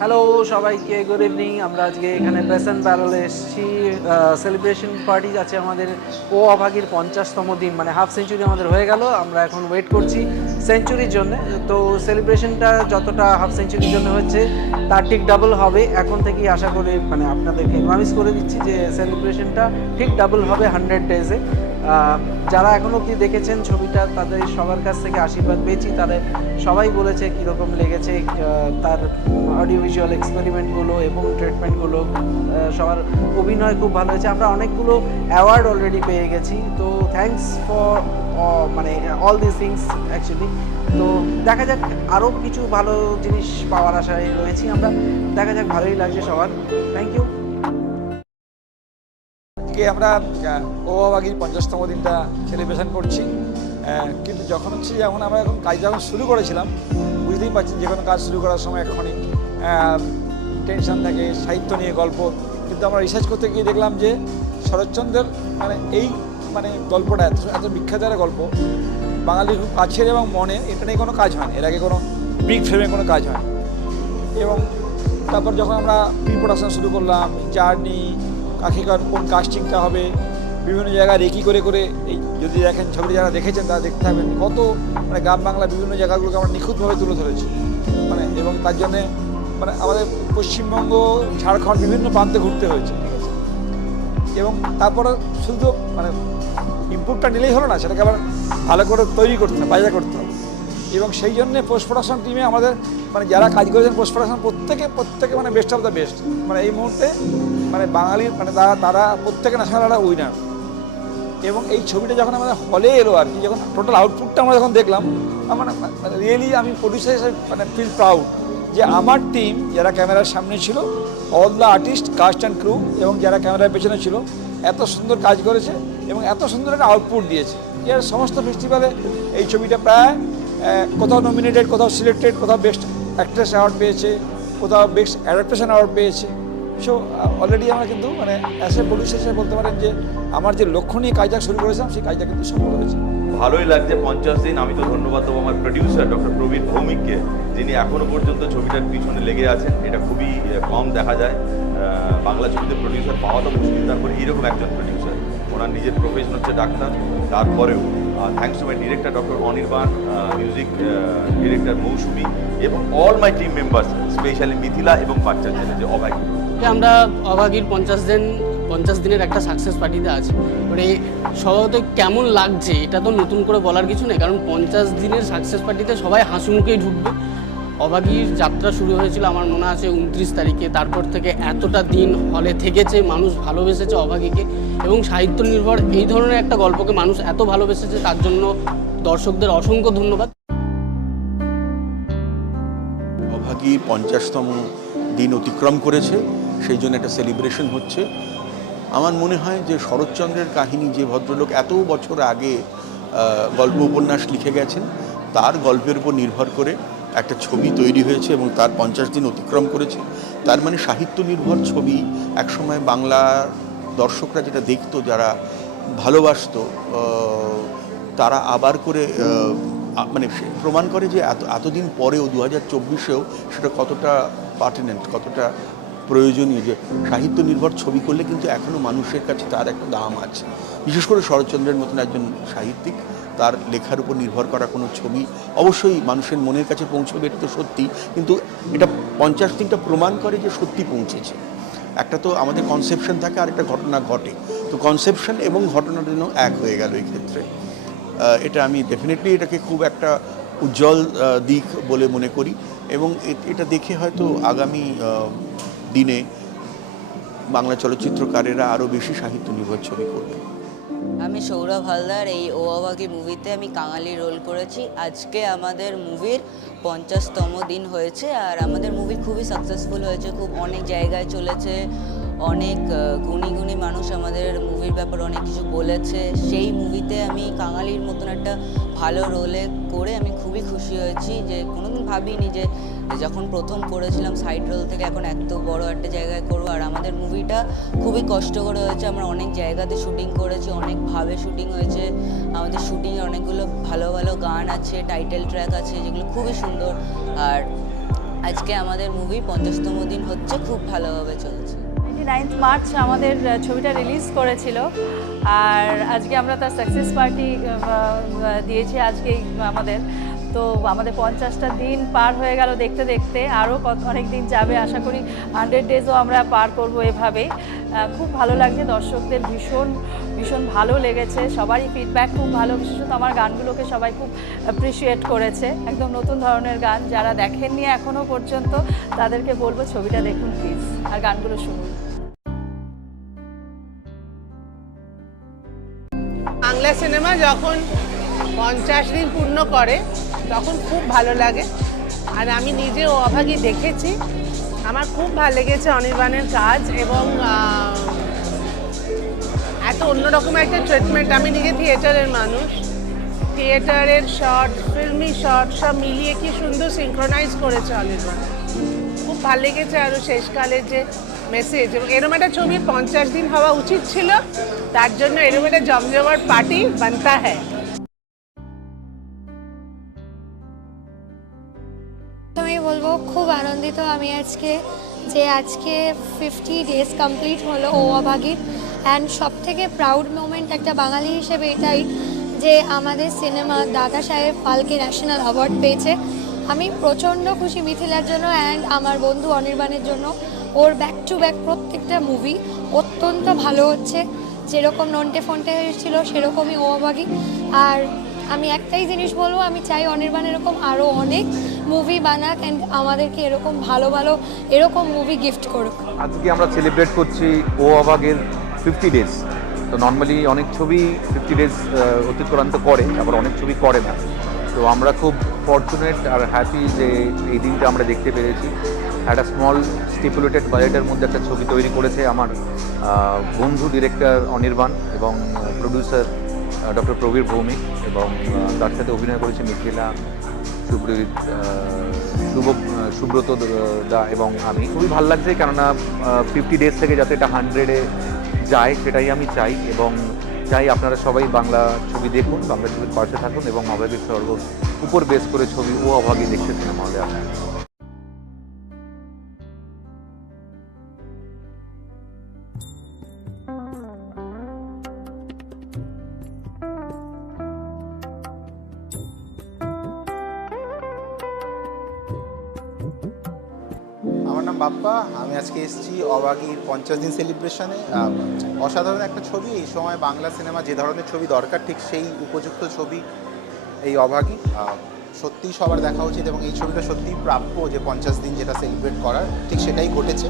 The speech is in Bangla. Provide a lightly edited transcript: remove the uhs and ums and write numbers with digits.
হ্যালো সবাইকে, গুড ইভিনিং। আমরা আজকে এখানে প্রেসেন্ট প্যারেলে এসেছি। সেলিব্রেশন পার্টি আছে আমাদের। ও অভাগীর 50তম দিন, মানে হাফ সেঞ্চুরি আমাদের হয়ে গেল। আমরা এখন ওয়েট করছি সেঞ্চুরির জন্য। তো সেলিব্রেশনটা যতটা হাফ সেঞ্চুরির জন্য হচ্ছে তার ঠিক ডাবল হবে। এখন থেকেই আশা করি, মানে আপনাদেরকে প্রমিস করে দিচ্ছি যে সেলিব্রেশনটা ঠিক ডাবল হবে 100 ডেজে। যারা এখন অবধি দেখেছেন ছবিটা, তাদের সবার কাছ থেকে আশীর্বাদ পেয়েছি। তাদের সবাই বলেছে কীরকম লেগেছে তার অডিও ভিজুয়াল এক্সপেরিমেন্টগুলো এবং ট্রিটমেন্টগুলো। সবার অভিনয় খুব ভালো হয়েছে। আমরা অনেকগুলো অ্যাওয়ার্ড অলরেডি পেয়ে গেছি। তো থ্যাঙ্কস ফর মানে অল দিস থিংস অ্যাকচুয়ালি। তো দেখা যাক, আরও কিছু ভালো জিনিস পাওয়ার আশায় রয়েছি আমরা। দেখা যাক, ভালোই লাগছে সবার। Thank you. আমরা ও অভাগীর 50তম দিনটা সেলিব্রেশন করছি। কিন্তু যখন আমরা কাজ যখন শুরু করেছিলাম, বুঝতেই পারছি যে কোনো কাজ শুরু করার সময় এখনই টেনশন থাকে, সাহিত্য নিয়ে গল্প। কিন্তু আমরা রিসার্চ করতে গিয়ে দেখলাম যে শরৎচন্দ্রের এই গল্পটা এত বিখ্যাত একটা গল্প, বাঙালির খুব কাছের এবং মনে। এটা নিয়ে কোনো কাজ হয়নি, এর আগে কোনো বিগ ফ্রেমে কোনো কাজ হয়। এবং তারপর যখন আমরা প্রি প্রোডাকশন শুরু করলাম, জার্নি, কাকে কোন কাস্টিংটা হবে, বিভিন্ন জায়গায় রেকি করে করে, এই যদি দেখেন ছবিটি যারা দেখেছেন তারা দেখতে থাকবেন কত গ্রাম বাংলা বিভিন্ন জায়গাগুলোকে আমরা নিখুঁতভাবে তুলে ধরেছি। এবং তার জন্যে আমাদের পশ্চিমবঙ্গ, ঝাড়খণ্ড বিভিন্ন প্রান্তে ঘুরতে হয়েছে, ঠিক আছে। এবং তারপরে শুধু ইনপুটটা নিলেই হলো না, সেটাকে আবার ভালো করে তৈরি করতে হবে, বাজার করতে হবে। এবং সেই জন্যে পোস্ট প্রোডাকশন টিমে আমাদের যারা কাজ করেছেন পোস্ট প্রোডাকশন প্রত্যেকে বেস্ট অফ দ্য বেস্ট। এই মুহূর্তে বাঙালির তারা প্রত্যেকে ন্যাশনাল একটা উইনার। এবং এই ছবিটা যখন আমাদের হলে এলো আর কি, যখন টোটাল আউটপুটটা আমরা যখন দেখলাম, রিয়েলি আমি প্রডিউসার হিসেবে ফিল প্রাউড যে আমার টিম যারা ক্যামেরার সামনে ছিল, all the artist, cast and crew, এবং যারা ক্যামেরার পেছনে ছিল, এত সুন্দর কাজ করেছে এবং এত সুন্দর একটা আউটপুট দিয়েছে। এর সমস্ত ফেস্টিভ্যালে এই ছবিটা প্রায় কোথাও নমিনেটেড, কোথাও সিলেক্টেড, কোথাও বেস্ট অ্যাক্ট্রেস অ্যাওয়ার্ড পেয়েছে, কোথাও বেস্ট অ্যাডাপ্টেশন অ্যাওয়ার্ড পেয়েছে। সো অলরেডি আমরা কিন্তু অ্যাজ এ প্রডিউসার হিসেবে বলতে পারেন যে আমার যে লক্ষ্য নিয়ে কাজটা শুরু করেছিলাম, সেই কাজটা কিন্তু সফল হয়েছে। ভালোই লাগছে 50 দিন। আমি তো ধন্যবাদ দেবো আমার প্রডিউসার ডক্টর প্রবীর ভৌমিককে, যিনি এখনো পর্যন্ত ছবিটার পিছনে লেগে আছেন। এটা খুবই কম দেখা যায় বাংলা ছবিতে প্রডিউসার পাওয়া তো মুশকিল, তারপর এইরকম একজন প্রডিউসার। ওনার নিজের প্রফেশন হচ্ছে ডাক্তার, তারপরেও thanks to my director doctor Anirban, music director Mousumi, এবং all my team members, specially Mithila এবং বাচ্চা ছেলে যে অভাগী। আমরা অভাগীর 50 দিনের একটা সাকসেস পার্টিতে আছি। স্বভাবত কেমন লাগছে এটা তো নতুন করে বলার কিছু নেই, কারণ 50 দিনের সাকসেস পার্টিতে সবাই হাসি মুখেই ঢুকবে। অভাগীর যাত্রা শুরু হয়েছিল আমার মনে আছে 29 তারিখে। তারপর থেকে এতটা দিন হলে থেকেছে, মানুষ ভালোবেসেছে অভাগীকে, এবং সাহিত্য নির্ভর এই ধরনের একটা গল্পকে মানুষ এত ভালোবেসেছে, তার জন্য দর্শকদের অসংখ্য ধন্যবাদ। অভাগী 50তম দিন অতিক্রম করেছে, সেই জন্য একটা সেলিব্রেশন হচ্ছে। আমার মনে হয় যে শরৎচন্দ্রের কাহিনী, যে ভদ্রলোক এত বছর আগে গল্প উপন্যাস লিখে গেছেন, তার গল্পের উপর নির্ভর করে একটা ছবি তৈরি হয়েছে এবং তার 50 দিন অতিক্রম করেছে। তার সাহিত্য নির্ভর ছবি একসময় বাংলার দর্শকরা যেটা দেখতো, যারা ভালোবাসতো, তারা আবার করে প্রমাণ করে যে এতদিন পরেও 2024-এও সেটা কতটা পার্টিনেন্ট, কতটা প্রয়োজনীয়, যে সাহিত্য নির্ভর ছবি করলে কিন্তু এখনও মানুষের কাছে তার একটা দাম আছে। বিশেষ করে শরৎচন্দ্রের মতন একজন সাহিত্যিক, তার লেখার উপর নির্ভর করা কোনো ছবি অবশ্যই মানুষের মনের কাছে পৌঁছবে, এটা তো সত্যি। কিন্তু এটা 50 দিনটা প্রমাণ করে যে সত্যি পৌঁছেছে। একটা তো আমাদের কনসেপশন থাকে, আর একটা ঘটনা ঘটে। তো কনসেপশন এবং ঘটনার জন্য এক হয়ে গেল এই ক্ষেত্রে। এটা আমি ডেফিনেটলি এটাকে খুব একটা উজ্জ্বল দিক বলে মনে করি, এবং এটা দেখে হয়তো আগামী দিনে বাংলা চলচ্চিত্রকারেরা আরও বেশি সাহিত্য নির্ভর ছবি করবে। আমি সৌরভ হালদার, এই ও অভাগী মুভিতে আমি কাঙালি রোল করেছি। আজকে আমাদের মুভির 50তম দিন হয়েছে, আর আমাদের মুভি খুবই সাকসেসফুল হয়েছে, খুব অনেক জায়গায় চলেছে, অনেক গুণী গুণী মানুষ আমাদের মুভির ব্যাপারে অনেক কিছু বলেছে। সেই মুভিতে আমি কাঙালির মতন একটা ভালো রোলে করে আমি খুবই খুশি হয়েছি, যে কোনোদিন ভাবিনি যে যখন প্রথম করেছিলাম সাইড রোল থেকে এখন এত বড় একটা জায়গায় করবো। আর আমাদের মুভিটা খুবই কষ্ট করে হয়েছে, আমরা অনেক জায়গাতে শুটিং করেছি, অনেকভাবে শুটিং হয়েছে। আমাদের শুটিংয়ে অনেকগুলো ভালো ভালো গান আছে, টাইটেল ট্র্যাক আছে, যেগুলো খুবই সুন্দর। আর আজকে আমাদের মুভি 50তম দিন হচ্ছে, খুব ভালোভাবে চলছে। 29 মার্চ আমাদের ছবিটা রিলিজ করেছিল, আর আজকে আমরা তার সাকসেস পার্টি দিয়েছি আজকে আমাদের। তো আমাদের 50টা দিন পার হয়ে গেল দেখতে দেখতে, আরও অনেক দিন যাবে, আশা করি 100 ডেজও আমরা পার করব এভাবে। খুব ভালো লাগছে, দর্শকদের ভীষণ ভীষণ ভালো লেগেছে, সবারই ফিডব্যাক খুব ভালো, বিশেষত আমার গানগুলোকে সবাই খুব অ্যাপ্রিসিয়েট করেছে, একদম নতুন ধরনের গান। যারা দেখেননি এখনও পর্যন্ত তাদেরকে বলবো ছবিটা দেখুন প্লিজ, আর গানগুলো শুনুন। বাংলা সিনেমা যখন 50 দিন পূর্ণ করে তখন খুব ভালো লাগে। আর আমি নিজে ও অভাগী দেখেছি, আমার খুব ভালো লেগেছে অনির্বাণের কাজ, এবং এত অন্যরকম একটা ট্রিটমেন্ট। আমি নিজে থিয়েটারের মানুষ, থিয়েটারের শর্ট, ফিল্মি শর্ট সব মিলিয়ে কি সুন্দর সিঙ্ক্রোনাইজ করেছে অনির্বাণ, খুব ভালো লেগেছে। আরও শেষকালের যে মেসেজ, এবং এরকম একটা ছবি 50 দিন হওয়া উচিত ছিল, তার জন্য এরকম একটা জমজমাট পার্টি বানতা হ্যায়। আমি বলবো খুব আনন্দিত আমি আজকে, যে আজকে 50 ডেজ কমপ্লিট হলো ও অভাগীর। অ্যান্ড সব থেকে প্রাউড মোমেন্ট একটা বাঙালি হিসেবে এটাই যে আমাদের সিনেমা দাদা সাহেব ফালকে ন্যাশনাল অ্যাওয়ার্ড পেয়েছে। আমি প্রচণ্ড খুশি মিথিলার জন্য অ্যান্ড আমার বন্ধু অনির্বাণের জন্য। ওর ব্যাক টু ব্যাক প্রত্যেকটা মুভি অত্যন্ত ভালো হচ্ছে, যেরকম নন্টে ফন্টে হয়েছিল সেরকমই ও অভাগী। আর আমি একটাই জিনিস বলবো, আমি চাই অনির্বাণ এরকম আরও অনেক মুভি বানাক অ্যান্ড আমাদেরকে এরকম ভালো ভালো এরকম মুভি গিফট করুক। আজকে আমরা সেলিব্রেট করছি ও অভাগের 50 ডেজ। তো নর্মালি অনেক ছবি 50 ডেজ অতিক্রান্ত করে, আবার অনেক ছবি করে না। তো আমরা খুব ফর্চুনেট আর হ্যাপি যে এই দিনটা আমরা দেখতে পেরেছি। একটা স্মল স্টিপুলেটেড বাজেটের মধ্যে একটা ছবি তৈরি করেছে আমার বন্ধু ডিরেক্টর অনির্বাণ এবং প্রডিউসার ডক্টর প্রবীর ভৌমিক, এবং তার সাথে অভিনয় করেছে মিথিলা, সুব্রত দা এবং আমি। খুবই ভালো লাগছে, কেননা 50 ডেজ থেকে যাতে এটা 100-এ যায় সেটাই আমি চাই, এবং চাই আপনারা সবাই বাংলা ছবি দেখুন, বাংলা ছবির পাশে থাকুন, এবং অভাগীর সর্ব উপর বেস করে ছবি ও অভাগী দেখতে সিনেমা হলে আসুন। আমার নাম বাপ্পা, আমি আজকে এসেছি অভাগীর 50 দিন সেলিব্রেশনে। অসাধারণ একটা ছবি, এই সময় বাংলা সিনেমা যে ধরনের ছবি দরকার ঠিক সেই উপযুক্ত ছবি এই অভাগী। সত্যিই সবার দেখা উচিত, এবং এই ছবিটা সত্যিই প্রাপ্য যে 50 দিন যেটা সেলিব্রেট করার, ঠিক সেটাই ঘটেছে।